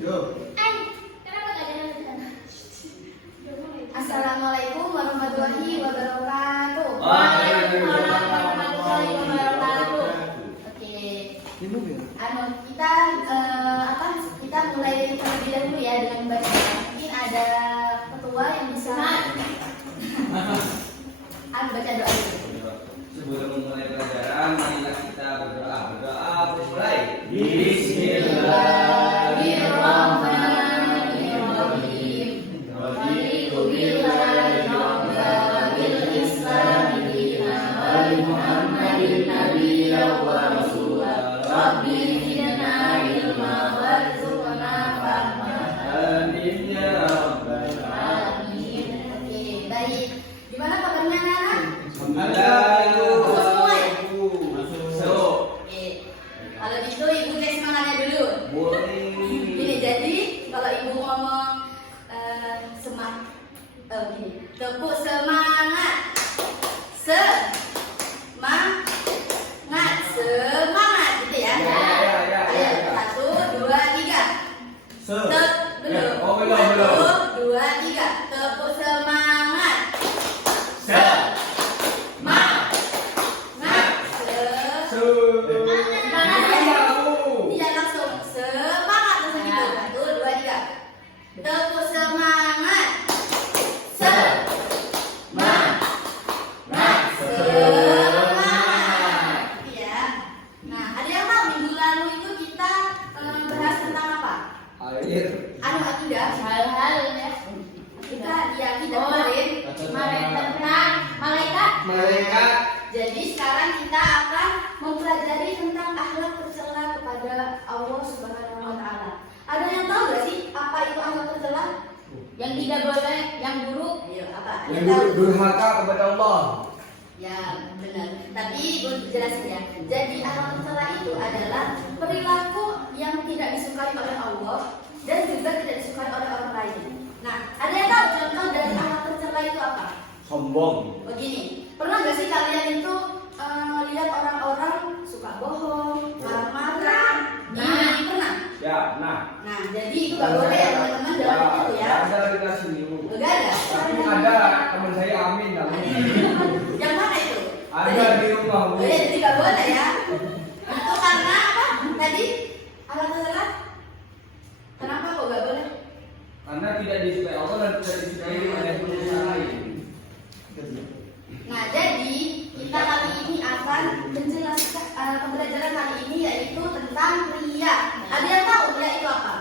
Assalamualaikum warahmatullahi wabarakatuh. Waalaikumsalam warahmatullahi wabarakatuh. Oke. Kita mulai terlebih dahulu ya dengan membaca. Mungkin ada ketua yang bisa baca doa dulu. Sebelum memulai pelajaran, marilah kita berdoa. Berdoa mulai. Bismillahirrahmanirrahim. Raditu billahi rabban bil Islam dinan wa bi Muhammadin nabiyyan wa rasulan. Rabbi zidna ilma warzuqna fahma. Amin ya rabbal alamin. Oke, baik. Gimana kabarnya anak-anak? Alhamdulillah. Oke. Kalau gitu ibu tes semangatnya dulu. Gini, jadi kalau ibu ngomong gini, tepuk semangat, semangat gitu ya. Ayo, 1, 2, 3. Belum. 1, 2, 3. Tepuk semangat. Iya langsung semangat langsung gitu. 1, 2, 3. Tepuk semangat. Ya. Nah, ada yang tahu minggu lalu itu kita bahas tentang apa? Akidah. Hal-hal ya. Kita kemarin tentang Malaikat. Jadi sekarang kita akan mempelajari tentang akhlak tercela kepada Allah Subhanahu wa taala. Ada yang tahu gak sih apa itu akhlak tercela? Yang tidak boleh, yang buruk. Ayo, apa? Ada Yang yang tahu? durhaka kepada Allah. Ya, benar. Tapi gue jelasin ya. Jadi akhlak tercela itu adalah perilaku yang tidak disukai oleh Allah dan juga tidak disukai oleh orang lain. Nah, ada yang tahu contoh dari akhlak tercela itu apa? Sombong. Begini, pernah gak sih kalian itu lihat orang-orang suka bohong, marah-marah? Pernah? Ya, nah. Nah, jadi itu gak boleh ya teman-teman dalam itu ya. Ada dikasih dulu. Gak ada? Tapi ada teman saya Amin namanya. Yang mana itu? Ada di rumah. Oh ya, jadi gak boleh ya. Itu karena apa? Tadi akhlak tercela? Kenapa kok gak boleh? Karena tidak disukai Allah dan tidak disukai oleh manusia lain. Nah, jadi kita kali ini akan menjelaskan pembelajaran kali ini yaitu tentang riya. Ada yang tahu riya itu apa?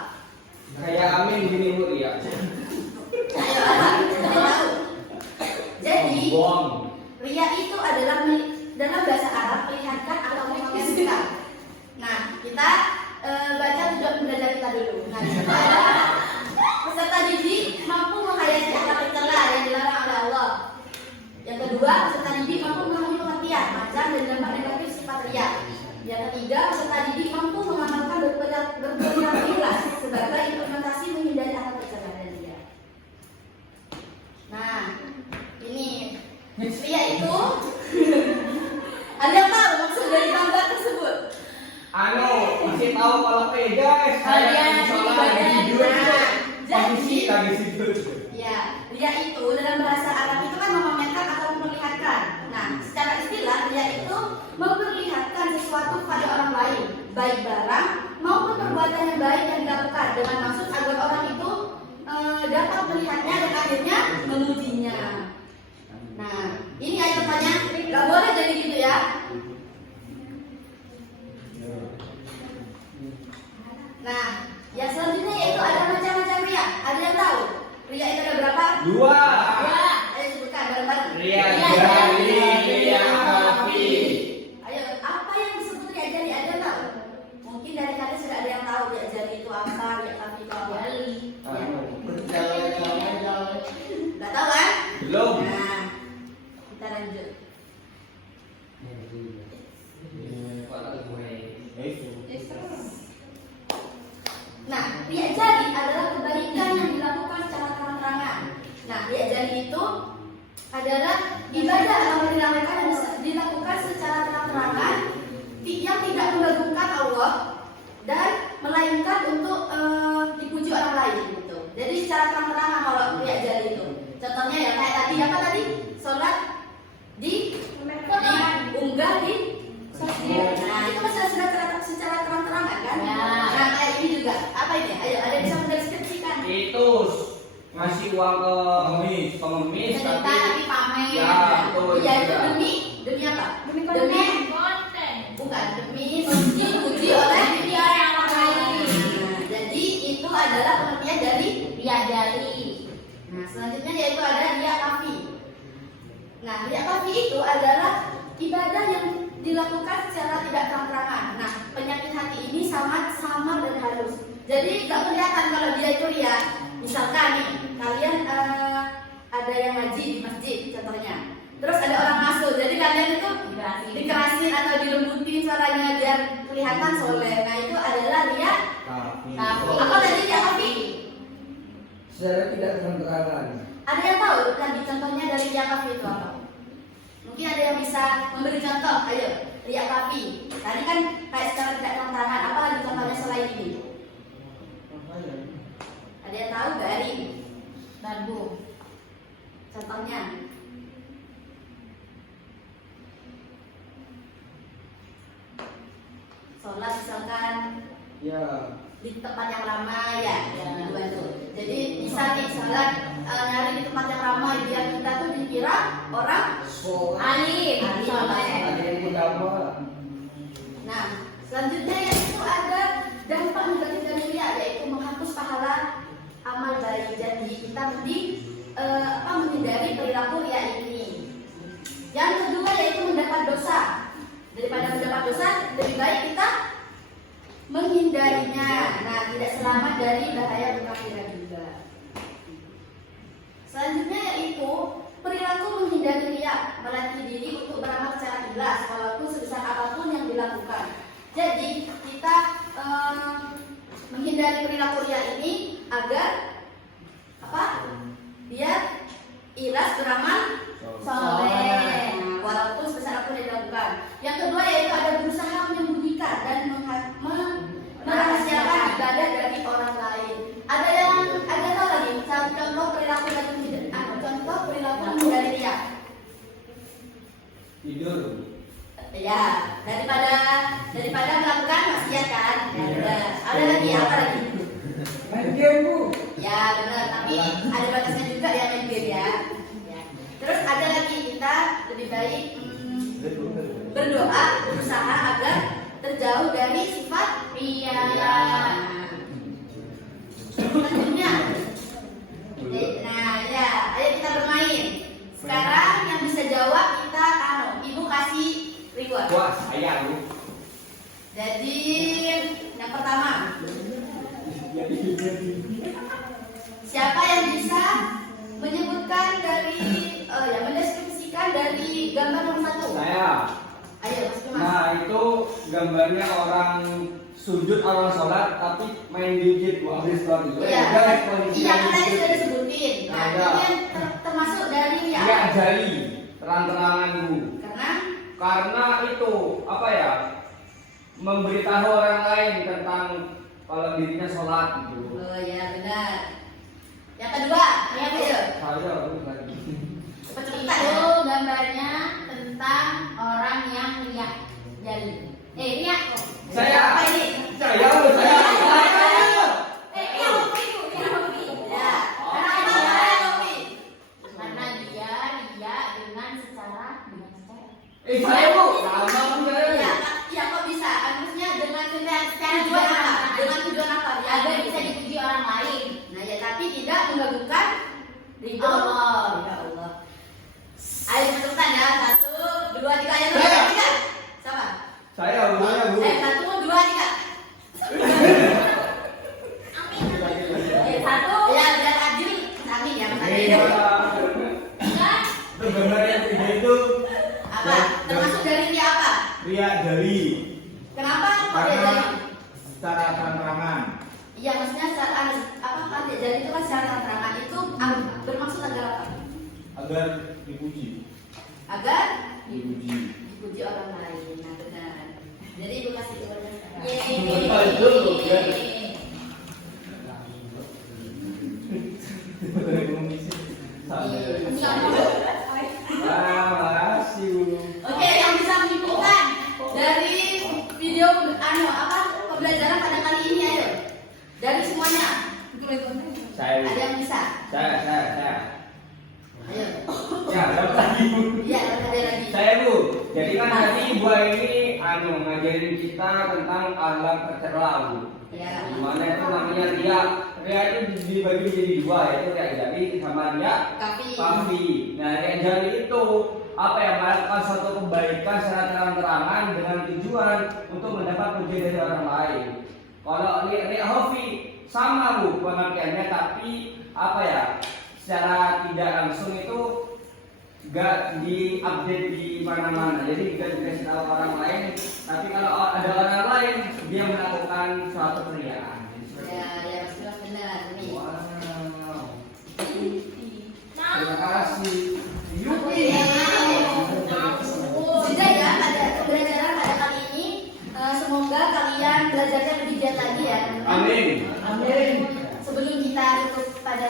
Kayak Amin gini Bu ya. Ayo, ada yang tahu? Jadi Sombong. riya itu adalah dalam bahasa Arab melihatkan atau memamerkan. Nah, kita baca tujuan pembelajaran kita dulu. Nah, di situ ada peserta didik mampu menghayati akhlak tercela yang dilarang oleh Allah. Yang kedua, peserta didik mampu memahami pengertian macam dan dampak negatif sifat riya. Yang ketiga, peserta didik mampu mengamalkan berperilaku ikhlas sebagai implementasi menghindari akhlak tercela dan riya. Nah, ini riya itu ada yang tahu maksud dari gambar tersebut? Masih tahu kalau guys. Kalian Lagi sujud. Ya, riya itu dalam bahasa Arab itu kan memamerkan atau memperlihatkan. Nah, secara istilah riya itu memperlihatkan sesuatu pada orang lain, baik barang maupun perbuatan yang baik yang dilakukan dengan maksud agar orang itu dapat melihatnya dan akhirnya memujinya. Nah, ini ayatannya nggak boleh jadi gitu ya. Nah, yang selanjutnya yaitu ada macam-macam riya. Ada yang tahu? Riya itu ada berapa? 2. Ayo sebutkan bareng-bareng. Riya jali, riya khafi. Ayo, apa yang disebut riya jali? Ada yang tahu? Mungkin dari kalian sudah ada yang tahu riya jali itu apa, riya khafi itu apa? Nggak tahu kan? Belum. Nah, kita lanjut. Nah, riya jali adalah kebaikan yang dilakukan secara terang-terangan. Nah, riya jali itu adalah ibadah yang dilakukan secara terang-terangan yang tidak mengagungkan Allah dan melainkan untuk dipuji apa tadi? Sholat diunggah di sosmed. Nah, itu kan sudah secara terang-terangan kan? Ya. Nah, kayak ini juga. Apa ini? Ayo, ada yang bisa mendeskripsikan? Itu ngasih uang ke pengemis Cerita tapi tapi pamer. ya betul. Ya itu juga. demi apa? Demi konten. Bukan demi dipuji oleh orang lain. Nah, jadi itu adalah pengertian dari Ria jali. Nah, selanjutnya yaitu ada riya kafi. Nah, riya kafi itu adalah ibadah yang dilakukan secara tidak terang-terangan. Nah, penyakit hati ini sangat samar dan halus. Jadi nggak kelihatan kalau dia itu riya. Misalkan nih, kalian ada yang ngaji di masjid contohnya. Terus ada orang masuk, jadi kalian itu dikerasin atau dilembutin suaranya biar kelihatan soleh. Nah, itu adalah riya. Tapi Apa tadi riya kafi? Secara tidak terang-terangan. Ada yang tahu tadi contohnya dari riya kafi itu apa? Mungkin ada yang bisa memberi contoh. Ayo, riya kafi. Tadi kan kayak secara tidak terang-terangan. Apa lagi contohnya selain ini? Ada yang tahu nggak Ari? Babu. Contohnya? Sholat misalkan Ya. di tempat yang ramai ya, Ya. dibantu. Jadi bisa nih sholat nyari di tempat yang ramai biar kita tuh dikira orang Sholat. Alim. Alim. Soleh. Ada yang utama. Nah, selanjutnya yaitu ada dampak negatif dari riya yaitu menghapus pahala amal baik. Jadi kita mesti menghindari perilaku riya ini. Yang kedua yaitu mendapat dosa. Daripada mendapat dosa, lebih baik kita menghindarinya. Nah, tidak selamat dari bahaya kekafiran juga. Selanjutnya yaitu perilaku menghindari riya, melatih diri untuk beramal secara ikhlas walaupun sebesar apapun yang dilakukan. Jadi kita menghindari perilaku riya ini agar apa? Biar ikhlas beramal soleh, walaupun sebesar apapun yang dilakukan. Yang kedua yaitu ada berusaha menyembunyikan dan merahasiakan ibadah dari orang lain. Ada tahu lagi contoh perilaku dari contoh perilaku menghindari riya. Tidur. Ya, daripada melakukan maksiat kan. Ya, ada lagi apa lagi? Main game, Bu. Ya benar, tapi ada batasnya juga ya main game ya. Ya. Terus ada lagi kita lebih baik berdoa, berusaha agar terjauh dari sifat riya. Selanjutnya, nah ya, ayo kita bermain. Sekarang yang bisa jawab kita ibu kasih reward. Wah, saya lu. Jadi yang pertama, siapa yang bisa menyebutkan dari mendeskripsikan dari gambar nomor 1? Saya. Ayo, Mas Dimas. Nah, itu gambarnya orang sujud orang sholat tapi main digit Bu habis sholat itu. Iya, Ada kondisi iya yang kan tadi digit. sudah disebutin. Nah, Ada. ini yang termasuk dari Iya, ya. jali terang-terangan Bu. Karena itu apa ya? Memberitahu orang lain tentang kalau dirinya sholat gitu. Oh ya benar. Yang kedua, Ayo, Bu. ayo. Saya harus lagi. Cepet-cepetan Itu ya. gambarnya tentang orang yang riak jali. Riak kok. Saya. Apa ini? Saya Bu, saya. Riak kopi itu, riak kopi. Ya. Kenapa ada kopi? Karena dia riak dengan secara. Saya Bu, sama Bu saya. Ya, ya kok bisa? Maksudnya dengan tujuan apa? Dengan tujuan apa? Ya, Agar bisa dipuji orang lain. Nah ya, tapi tidak menggabungkan ridho Allah. Ya Allah. Ayo cepetan ya. 1, 2, 3 ya. Saya. 3. Sama. Saya Bu, saya Bu. 1, 2, 3. Ayo, 1. Ya, biar adil. Amin ya, Mas Adil. Itu gambar yang tiga itu Apa? Termasuk dari dia apa? riak jali. Kenapa kok dia Karena jadi? secara terang-terangan. Iya, maksudnya saat apa kan dia jadi itu kan secara terang-terangan itu bermaksud agar apa? Agar dipuji. Agar Dipuji. dipuji orang lain. Nah, benar. Jadi ibu kasih kepada sekarang. Yeay. Dari komisi. Iya. semuanya. Saya. Ada yang bisa? Saya. Ayo. Ya, dapat lagi Bu. Iya, ada lagi. Saya Bu. Jadi kan tadi Bu ini ngajarin kita tentang akhlak tercela Bu. Ya. Dimana itu namanya ria. Ria itu dibagi menjadi dua, yaitu ria jali sama ria kafi. Nah, ria jali itu apa ya, melakukan suatu kebaikan secara terang-terangan dengan tujuan untuk mendapat pujian dari orang lain. Kalau ria hafi sama Bu pengertiannya, tapi apa ya, secara tidak langsung itu gak diupdate di mana-mana, jadi gak dikasih tahu orang lain. Tapi kalau ada orang lain, dia melakukan suatu keriaan. Ya, sudah benar nih. Wow. Terima kasih. Yupi. Sudah ya, pada pembelajaran pada kali ini. Semoga kalian belajarnya lebih giat lagi ya. Amin. Sebelum kita tutup pada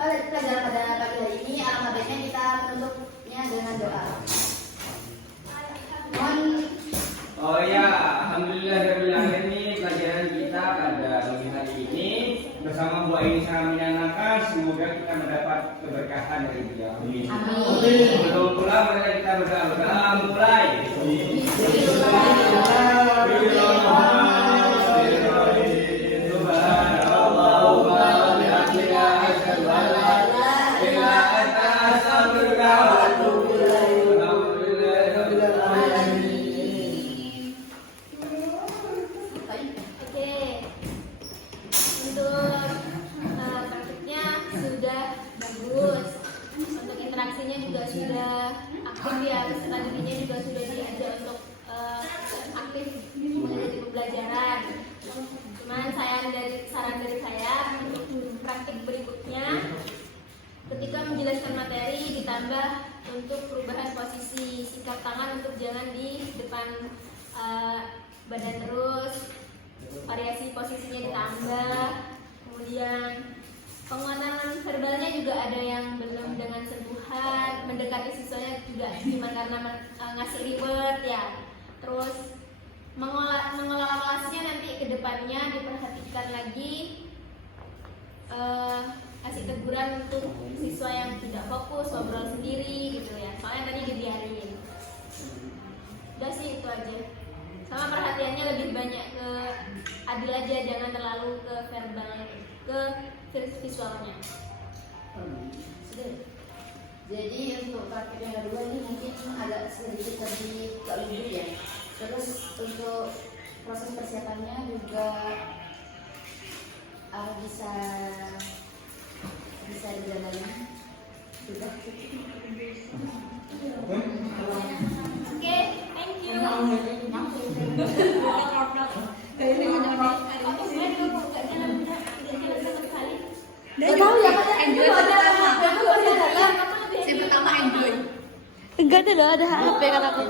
pelajaran pada pagi hari ini, alangkah baiknya kita menutupnya dengan doa. Mohon. Oh ya, alhamdulillahirobbilalamin, pelajaran kita pada pagi hari ini bersama Bu Aini sangat menyenangkan. Semoga kita mendapat keberkahan dari dia. Amin. Sebelum pulang, mari kita berdoa. Mulai. Interaksinya juga sudah aktif ya, peserta didiknya juga sudah diajak untuk aktif mengikuti pembelajaran. Cuman saran dari saya untuk praktik berikutnya, ketika menjelaskan materi ditambah untuk perubahan posisi sikap tangan untuk jangan di depan badan terus, variasi posisinya ditambah, kemudian penguatan verbalnya juga ada yang belum dengan sentuhan, mendekati siswanya juga cuma karena ngasih reward ya. Terus mengelola kelasnya nanti ke depannya diperhatikan lagi, kasih teguran untuk siswa yang tidak fokus, ngobrol sendiri gitu ya. Soalnya tadi dibiarin. Udah sih itu aja. Sama perhatiannya lebih banyak ke adil aja, jangan terlalu ke verbalnya, ke visualnya. Jadi untuk praktik yang kedua ini mungkin agak sedikit lebih lebih ya. Terus untuk proses persiapannya juga bisa dijalani. Sudah. Oke, thank you. Gak tahu ya, enjoy Si pertama enjoy. Enggak ada HP kan aku.